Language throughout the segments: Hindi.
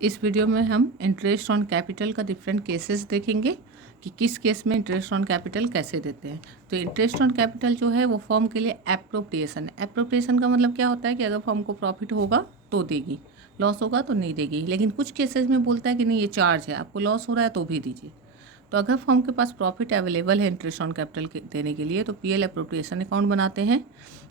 इस वीडियो में हम इंटरेस्ट ऑन कैपिटल का डिफरेंट केसेस देखेंगे कि किस केस में इंटरेस्ट ऑन कैपिटल कैसे देते हैं। तो इंटरेस्ट ऑन कैपिटल जो है वो फर्म के लिए एप्रोप्रिएशन है। एप्रोप्रिएशन का मतलब क्या होता है कि अगर फर्म को प्रॉफिट होगा तो देगी, लॉस होगा तो नहीं देगी। लेकिन कुछ केसेस में बोलता है कि नहीं, ये चार्ज है, आपको लॉस हो रहा है तो भी दीजिए। तो अगर फर्म के पास प्रॉफिट अवेलेबल है इंटरेस्ट ऑन कैपिटल देने के लिए तो पीएल अप्रोप्रिएशन अकाउंट बनाते हैं।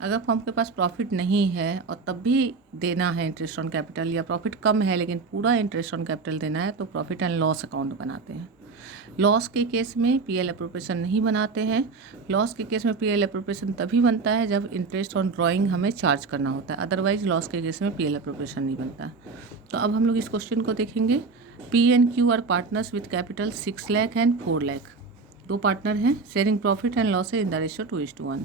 अगर फर्म के पास प्रॉफिट नहीं है और तब भी देना है इंटरेस्ट ऑन कैपिटल, या प्रॉफिट कम है लेकिन पूरा इंटरेस्ट ऑन कैपिटल देना है, तो प्रॉफिट एंड लॉस अकाउंट बनाते हैं। लॉस के केस में पीएल अप्रोप्रिएशन नहीं बनाते हैं। लॉस के केस में पीएल अप्रोप्रिएशन तभी बनता है जब इंटरेस्ट ऑन ड्राइंग हमें चार्ज करना होता है, अदरवाइज लॉस के केस में पीएल अप्रोप्रिएशन नहीं बनता। तो अब हम लोग इस क्वेश्चन को देखेंगे। P and Q are partners with capital 6 lakh and 4 lakh. दो पार्टनर हैं, sharing profit and loss in the ratio 2:1।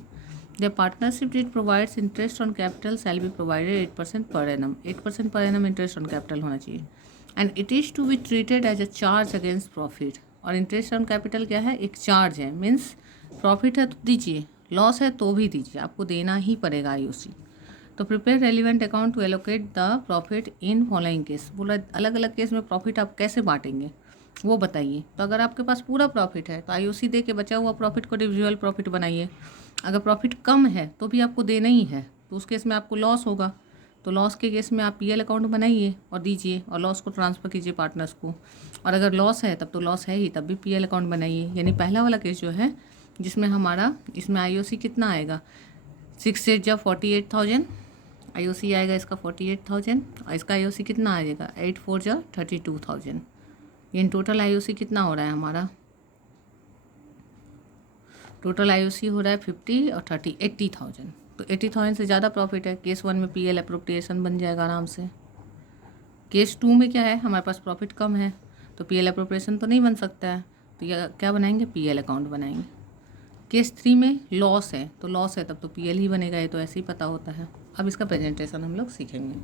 The partnership it provides interest on capital shall be provided 8% per annum. 8% per annum interest on capital होना चाहिए, and it is to be treated as a charge against profit. और इंटरेस्ट ऑन कैपिटल क्या है? एक चार्ज है, मीन्स प्रॉफिट है तो दीजिए, लॉस है तो भी दीजिए, आपको देना ही पड़ेगा आईओसी। तो prepare relevant account to allocate the profit in following case. बोला अलग अलग केस में प्रॉफिट आप कैसे बांटेंगे वो बताइए। तो अगर आपके पास पूरा प्रॉफिट है तो आईओसी दे के बचा हुआ प्रॉफिट को डिविजुअल प्रॉफिट बनाइए। अगर प्रॉफिट कम है तो भी आपको देना ही है, तो उस केस में आपको लॉस होगा, तो लॉस के केस में आप पीएल अकाउंट बनाइए और दीजिए, और लॉस को ट्रांसफ़र कीजिए पार्टनर्स को। और अगर लॉस है तब तो लॉस है ही, तब भी पीएल अकाउंट बनाइए। यानी पहला वाला केस जो है जिसमें हमारा इसमें आईओसी कितना आएगा, 6 8 जा 48,000 आईओसी आएगा इसका 48,000, और इसका आईओसी कितना आ जाएगा 8 4 जा 32,000। इन टोटल आईओसी कितना हो रहा है हमारा, टोटल आईओसी हो रहा है 50 और 30 80,000। तो 80,000 से ज़्यादा प्रॉफिट है, केस 1 में पीएल अप्रोप्रिएशन बन जाएगा आराम से। केस 2 में क्या है, हमारे पास प्रॉफिट कम है तो पीएल अप्रोप्रिएशन तो नहीं बन सकता है, तो यह क्या बनाएंगे, पीएल अकाउंट बनाएंगे। केस 3 में लॉस है, तो लॉस है तब तो पीएल ही बनेगा, ये तो ऐसे ही पता होता है। अब इसका प्रेजेंटेशन हम लोग सीखेंगे।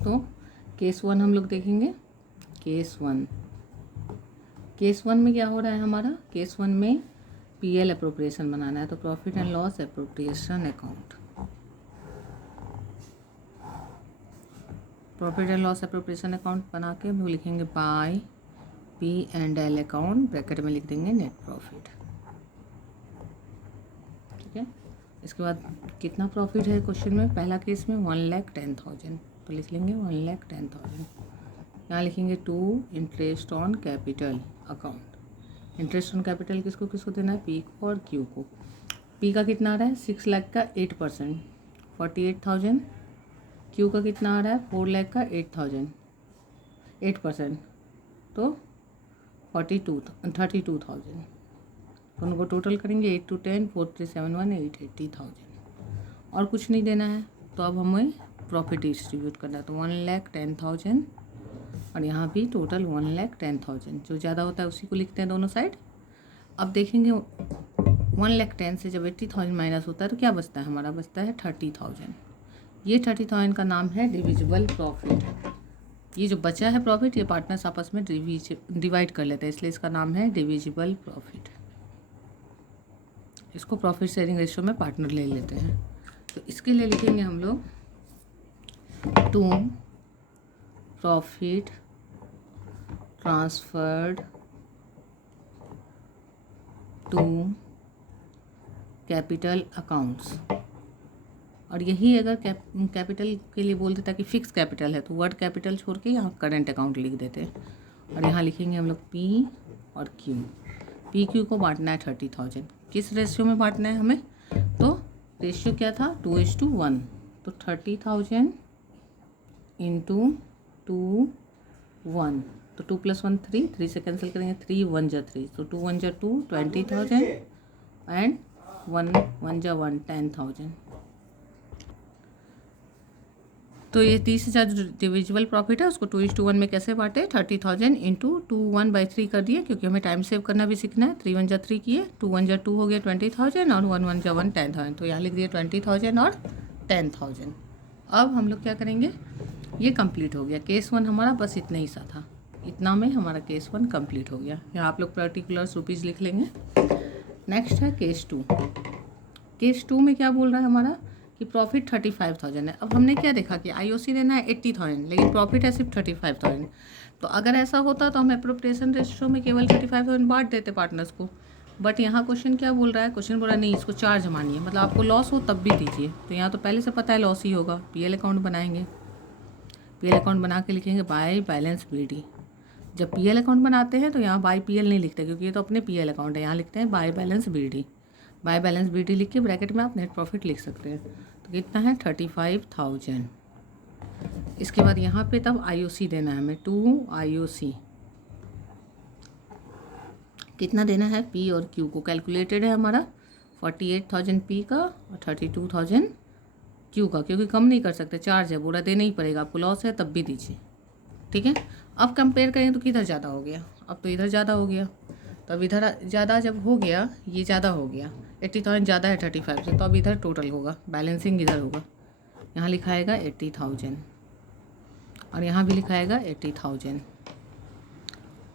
तो केस 1 हम लोग देखेंगे। केस 1 में क्या हो रहा है हमारा, केस 1 में पीएल अप्रोप्रिएशन बनाना है, तो profit and loss appropriation account. Profit and loss appropriation account बना के हम लोग लिखेंगे by P and L account, bracket में लिख देंगे नेट प्रॉफिट। ठीक है, इसके बाद कितना प्रॉफिट है क्वेश्चन में, पहला केस में 1,10,000, तो लिख लेंगे 1,10,000। यहाँ लिखेंगे to interest on capital account. Interest on capital किसको किसको देना है, पी को और क्यू को। पी का कितना आ रहा है 6 लाख का 8% 48,000। क्यू का कितना आ रहा है 4 लाख का 8% तो 32,000। दोनों को टोटल करेंगे 8 2 10 4 3 7 1 8 80,000। और कुछ नहीं देना है, तो अब हमें प्रॉफिट डिस्ट्रीब्यूट करना है, तो 1,10,000 और यहाँ भी टोटल 1,10,000। जो ज़्यादा होता है उसी को लिखते हैं दोनों साइड। अब देखेंगे 1,10,000 से जब 80,000 माइनस होता है तो क्या बचता है हमारा, बचता है 30,000। ये 30,000 का नाम है डिविजिबल प्रॉफिट। ये जो बचा है प्रॉफिट ये पार्टनर्स आपस में डिवाइड कर लेते हैं, इसलिए इसका नाम है डिविजिबल प्रॉफिट। इसको प्रॉफिट शेयरिंग रेशियो में पार्टनर ले लेते हैं। तो इसके लिए लिखेंगे हम लोग to profit transferred to capital accounts. और यही अगर कैपिटल के लिए बोल देता कि फिक्स कैपिटल है तो वर्ड कैपिटल छोड़ के यहाँ करंट अकाउंट लिख देते हैं। और यहाँ लिखेंगे हम लोग पी और क्यू। पी क्यू को बांटना है 30,000। किस रेशियो में बांटना है हमें, तो रेशियो क्या था 2:1, तो 30,000 इंटू 2 1, तो 2 + 1 3, 3 से कैंसिल करेंगे, 3 1 जा 3, तो 2 1 जा 2 20,000 एंड 1 1 जा 1 10,000। तो ये 30,000 जो डिविजिबल प्रॉफिट है उसको 2:1 में कैसे बांटे, 30,000 इंटू 2 1/3 कर दिए, क्योंकि हमें टाइम सेव करना भी सीखना है। 3 1 जा 3 किए, 2 1 जा 2 हो गया 20,000 और 1 1 जा 1 10,000, तो यहाँ लिख दिए 20,000 और 10,000। अब हम लोग क्या करेंगे, ये कंप्लीट हो गया केस 1 हमारा, बस इतना ही सा था। इतना में हमारा केस 1 कंप्लीट हो गया। यहाँ आप लोग पर्टिकुलर्स रुपीज़ लिख लेंगे। नेक्स्ट है केस 2। केस 2 में क्या बोल रहा है हमारा कि प्रॉफिट 35,000 है। अब हमने क्या देखा कि आईओसी देना है 80,000, लेकिन प्रॉफिट है सिर्फ 35,000। तो अगर ऐसा होता तो हम एप्रोप्रिएशन रेशियो में केवल 35,000 बांट देते पार्टनर्स को। बट यहाँ क्वेश्चन क्या बोल रहा है, क्वेश्चन बोल रहा है नहीं, इसको चार्ज मानिए, मतलब आपको लॉस हो तब भी दीजिए। तो यहाँ तो पहले से पता है लॉस ही होगा। पीएल अकाउंट बनाएंगे, पीएल अकाउंट बना के लिखेंगे बाय बैलेंस बीडी। जब पीएल अकाउंट बनाते हैं तो यहाँ बाय पीएल नहीं लिखते, क्योंकि ये तो अपने पीएल अकाउंट है। यहाँ लिखते हैं by balance BD. By balance BD लिख के ब्रैकेट में आप नेट प्रॉफिट लिख सकते हैं। तो कितना है 35,000। इसके बाद यहाँ पे तब आईओसी देना है हमें, 2 आईओसी कितना देना है, पी और क्यू को कैलकुलेटेड है हमारा 48,000 पी का और 32,000 क्यू का, क्योंकि कम नहीं कर सकते, चार्ज है, पूरा देना ही पड़ेगा आपको, लॉस है तब भी दीजिए। ठीक है, अब कंपेयर करें तो किधर ज़्यादा हो गया, अब तो इधर ज़्यादा हो गया। तो अब इधर ज़्यादा जब हो गया, ये ज़्यादा हो गया, 80,000 ज़्यादा है 35 से, तो अब इधर टोटल होगा, बैलेंसिंग इधर होगा। यहाँ लिखाएगा 80,000 और यहाँ भी लिखाएगा 80,000।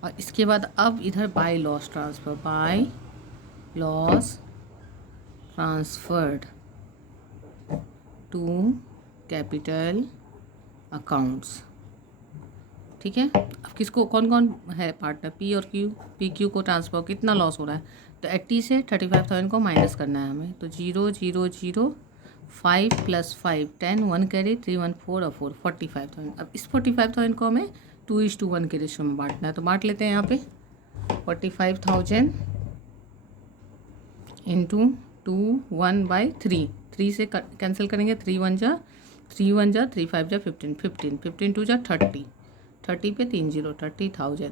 और इसके बाद अब इधर by loss transfer, by loss transferred to capital accounts. ठीक है, अब किसको, कौन कौन है पार्टनर, पी और क्यू। पी क्यू को ट्रांसफर, कितना लॉस हो रहा है, तो 80 से 35,000 को माइनस करना है हमें। तो 0 0 0 5 + 5 10 1 कैरी 3 1 4 और 4 45,000। अब इस 45,000 को हमें 2:1 के रेशियो में बांटना है। तो बांट लेते हैं यहाँ पे 45,000 इंटू 2 1/3। 3 से कैंसिल करेंगे, 3 1 जा 3 1 जा 3 5 जा 15 15 15 2 जा 30 30 पे 3 0 30,000।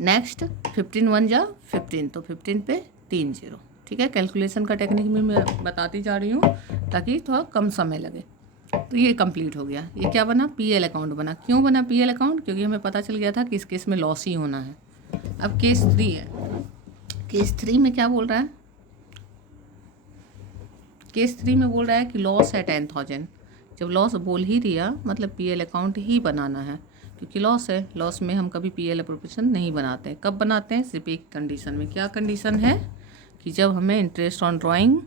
नेक्स्ट 15 1 जा 15, तो 15 पे 3 0। ठीक है, कैलकुलेशन का टेक्निक में मैं बताती जा रही हूँ ताकि थोड़ा कम समय लगे। तो ये कंप्लीट हो गया। ये क्या बना, पीएल अकाउंट बना। क्यों बना पीएल अकाउंट, क्योंकि हमें पता चल गया था कि इस केस में लॉस ही होना है। अब केस 3 है। केस 3 में क्या बोल रहा है, केस 3 में बोल रहा है कि लॉस है 10,000। जब लॉस बोल ही दिया मतलब पीएल अकाउंट ही बनाना है, क्योंकि लॉस है। लॉस में हम कभी पीएल एप्रोप्रिएशन नहीं बनाते। कब बनाते हैं, सिर्फ एक कंडीशन में। क्या कंडीशन है, कि जब हमें इंटरेस्ट ऑन ड्राइंग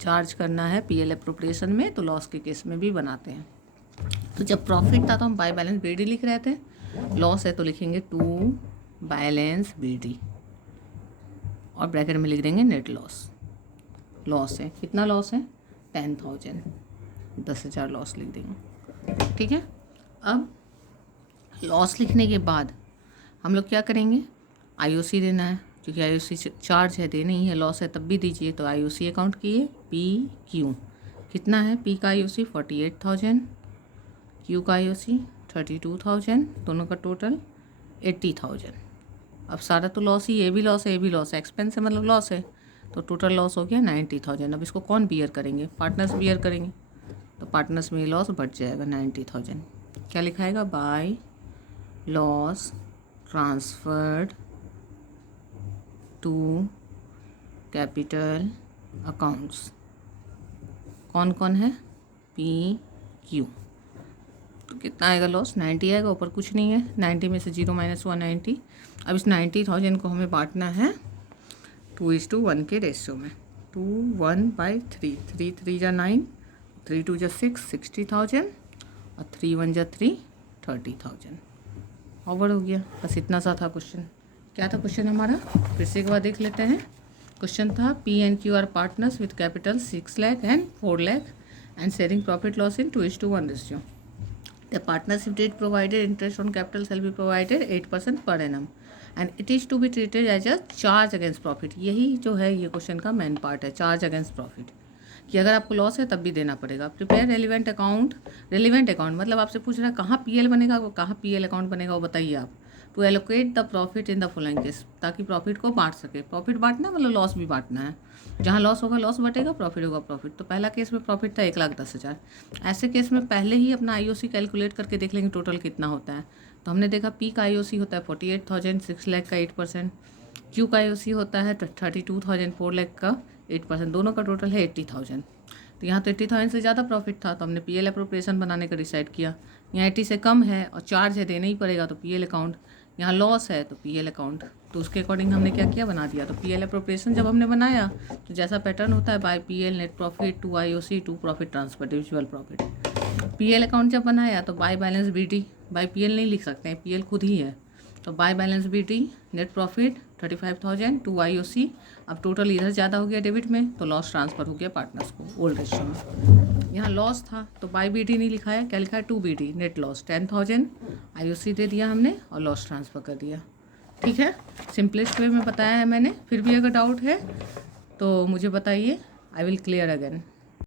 चार्ज करना है पीएल एप्रोप्रिएशन में, तो लॉस के केस में भी बनाते हैं। तो जब प्रॉफिट था तो हम बाय बैलेंस बीडी लिख रहे थे, लॉस है तो लिखेंगे 2 बैलेंस बीडी और ब्रैकेट में लिख देंगे नेट लॉस। लॉस है, कितना लॉस है 10,000, 10,000 लॉस लिख देंगे। ठीक है, अब लॉस लिखने के बाद हम लोग क्या करेंगे, आईओसी देना है, क्योंकि आईओसी चार्ज है, देना ही है, लॉस है तब भी दीजिए। तो आईओसी अकाउंट किए, पी क्यू कितना है, पी का आईओसी 48,000, क्यू का आईओसी 32,000, दोनों का टोटल 80,000। अब सारा तो लॉस ही, ये भी लॉस है, ये भी लॉस है, एक्सपेंस है मतलब लॉस है, तो टोटल लॉस हो गया 90,000। अब इसको कौन बियर करेंगे, पार्टनर्स बियर करेंगे। तो पार्टनर्स में लॉस बढ़ जाएगा 90,000। क्या लिखाएगा, by loss transferred to capital accounts. कौन कौन है, पी क्यू। तो कितना आएगा लॉस, 90 आएगा, ऊपर कुछ नहीं है। 90 में से 0 - 1 90। अब इस 90,000 को हमें बांटना है 2:1 के रेशियो में। 2 1/3, 3 3 जा 9, 3 2 जा 6, 60,000 और 3 1 जा 3, 30,000। ओवर हो गया। बस इतना सा था क्वेश्चन। क्या था क्वेश्चन हमारा, फिर से एक बार देख लेते हैं। क्वेश्चन था P and Q are partners with capital 6 lakh and 4 lakh and sharing profit loss in 2:1 ratio. The partnership deed provided interest on capital shall be provided 8% per annum and it is to be treated as a charge against profit. यही जो है ये क्वेश्चन का मेन पार्ट है, चार्ज अगेंस्ट प्रॉफिट, कि अगर आपको लॉस है तब भी देना पड़ेगा। Prepare relevant account. Relevant account मतलब आपसे पूछ रहा है कहाँ पीएल बनेगा, कहाँ पीएल अकाउंट बनेगा वो बताइए आप। To allocate the profit in the following case, ताकि प्रॉफिट को बांट सके। प्रॉफिट बांटना मतलब लॉस भी बांटना है। जहाँ लॉस होगा लॉस बटेगा, प्रॉफिट होगा प्रॉफिट। तो पहला केस में प्रॉफिट था 1,10,000। ऐसे केस में पहले ही अपना आईओसी कैलकुलेट करके देख लेंगे टोटल कितना होता है। तो हमने देखा पी का आईओसी होता है 48,000, 6 लाख का 8%। क्यू का आईओसी होता है 32,000, 4 लाख का 8%। दोनों का टोटल है 80,000। तो यहाँ तो 80,000 से ज़्यादा प्रॉफिट था, तो हमने पीएल एप्रोप्रिएशन बनाने का डिसाइड किया। यहाँ 80 से कम है और चार्ज है, देना ही पड़ेगा, तो पीएल अकाउंट। यहाँ लॉस है तो पीएल अकाउंट। तो उसके अकॉर्डिंग हमने क्या किया, बना दिया। तो पीएल अप्रोप्रिएशन जब हमने बनाया तो जैसा पैटर्न होता है, by PL net profit to IOC to profit transfer divisible profit. PL account जब बनाया तो by balance BT, by PL नहीं लिख सकते हैं, पीएल खुद ही है, तो by balance BT net profit 35,000 to IOC. अब टोटल इधर ज़्यादा हो गया डेबिट में, तो लॉस ट्रांसफ़र हो गया पार्टनर्स को ओल्ड रेशियो में। यहाँ लॉस था तो बाय बीटी नहीं लिखा है, क्या लिखा है, to BT net loss 10,000 IOC दे दिया हमने और लॉस ट्रांसफ़र कर दिया। ठीक है, सिंपलेस्ट वे में बताया है मैंने। फिर भी अगर डाउट है तो मुझे बताइए, आई विल क्लियर अगेन।